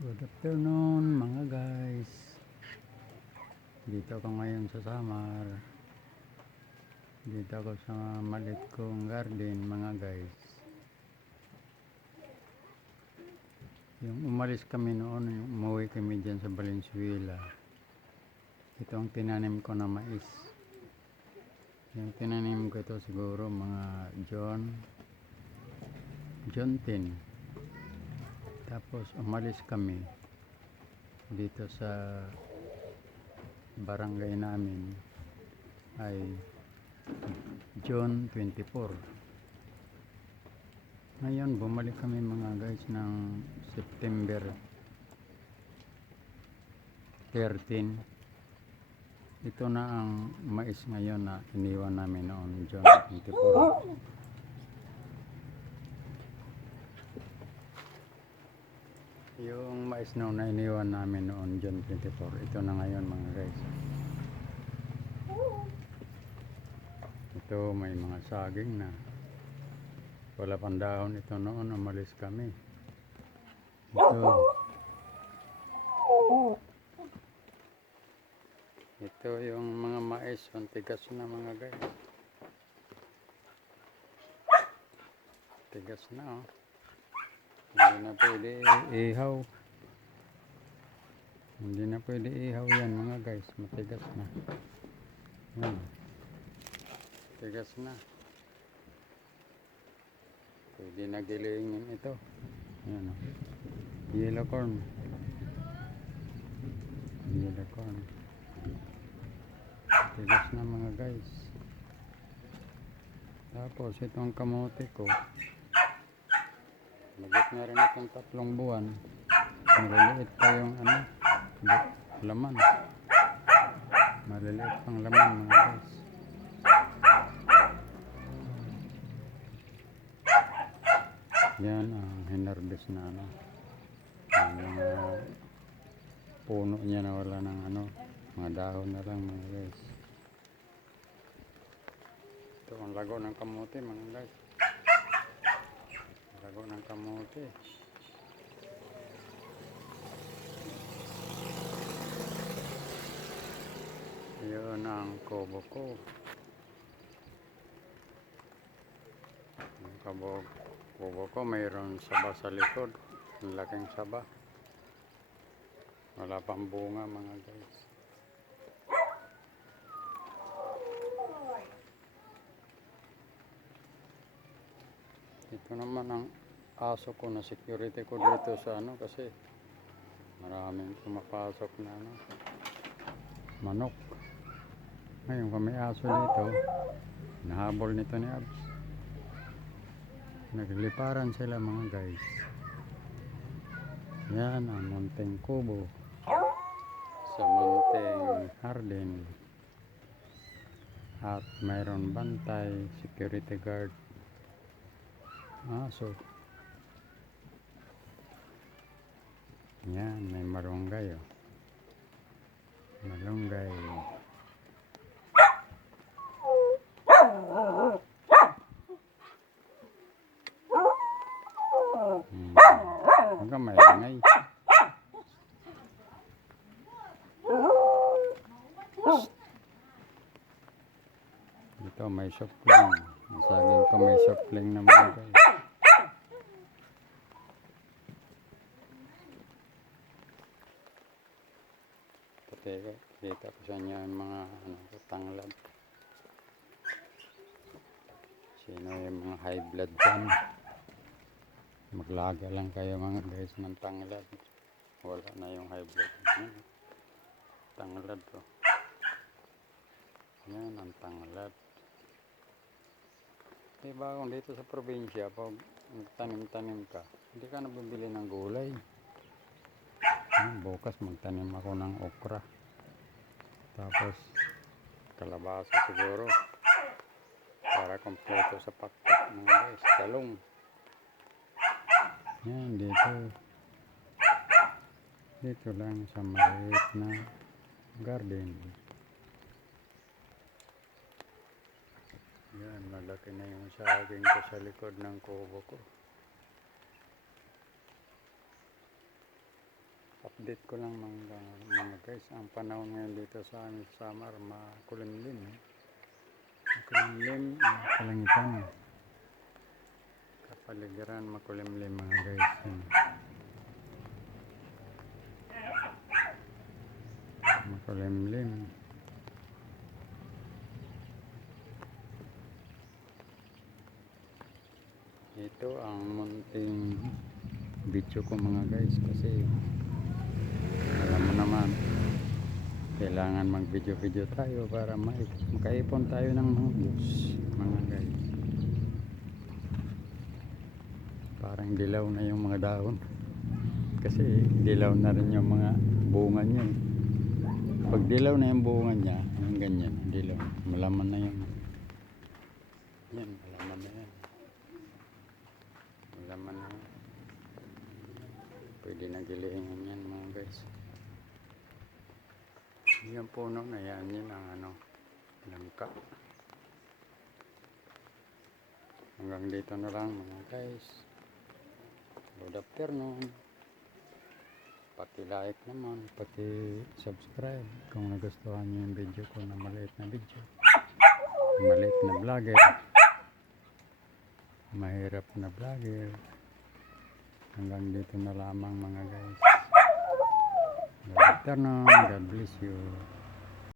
Good afternoon mga guys. Dito ako ngayon sa Samar. Dito ako sa malit kong garden mga guys. Yung umalis kami noon, umuwi kami dyan sa Valenzuela. Ito ang tinanim ko na mais. Yung tinanim ko ito siguro mga John John 10. Tapos umalis kami dito sa barangay namin ay June 24. Ngayon bumalik kami mga guys ng September 13. Ito na ang mais ngayon na iniwan namin noon June 24. Yung mais noon na iniwan namin noon June 24. Ito na ngayon mga guys. Ito may mga saging na. Wala pang dahon ito noon. Umalis kami. Ito. Ito yung mga mais. Tigas na mga guys. Tigas na oh. Hindi na pwede ihaw. Hindi na pwede ihaw yan mga guys. Matigas na. Yan. Tigas na. Pwede na gilingin ito. Yan o. Yellow corn. Yellow corn. Tigas na mga guys. Tapos itong kamote ko. Magit na rin itong tatlong buwan. Maliliit pa yung ano, laman. Maliliit pang laman mga guys. Yan ang hinarbis na ano. Ang mga puno niya na wala ng ano, mga dahon na lang mga guys. Ito ang lago ng kamote mga guys. Kamote. Yun ang kubo ko. Ang kabog, kubo ko mayroon saba sa likod. Ang laking saba. Wala pang bunga mga guys. Ito naman ang aso ko na security ko dito sa ano kasi maraming pumapasok na ano manok. Ngayon kung may aso dito, nahabol nito ni Abs. Nagliparan sila mga guys. Yan ang Monteng Kubo sa Monteng Hardin. At mayroon bantay, security guard. Aso. Yan, may marunggay oh. Malunggay. Hmm. Hanggang may langay. Dito may supling. Masaging ko may supling na mga guys. Pati kita ko sa inyo yung mga ano, tanglad. Sino yung mga high blood dyan? Maglaga lang kayo mga guys ng tanglad. Wala na yung high blood. Yan. Tanglad to. Yan ang tanglad. Diba kung dito sa probinsya, pag tanim-tanim ka, hindi ka nabibili ng gulay. Hmm, bukas magtanim ako ng okra. Tapos kalabasa siguro. Para kompleto sa pakpak mga guys. Talong. Yan dito. Dito lang sa maliit na garden. Yan, malaki na yung saging ko sa likod ng kubo ko. Update ko lang mga, mga guys. Ang panahon ngayon dito sa amin Samar, makulimlim. Eh. Makulimlim, ang kalangitan. Kapaligiran, makulimlim mga guys. Hmm. Makulimlim. Ito ang munting video ko mga guys kasi kailangan mag video video tayo para makaipon tayo ng mga views mga guys. Parang dilaw na yung mga dahon. Kasi dilaw na rin yung mga bunga niya eh. pag dilaw na yung bunga niya yung ganyan dilaw malaman na yung yan malaman na yan. Malaman na. Pwede na gilingan yan mga guys yung puno na yan yun ang ano langka. Hanggang dito na lang mga guys. Good afternoon. Pati like naman pati subscribe. Kung nagustuhan nyo yung video ko na maliit na video maliit na vlogger mahirap na vlogger hanggang dito na lamang mga guys God bless you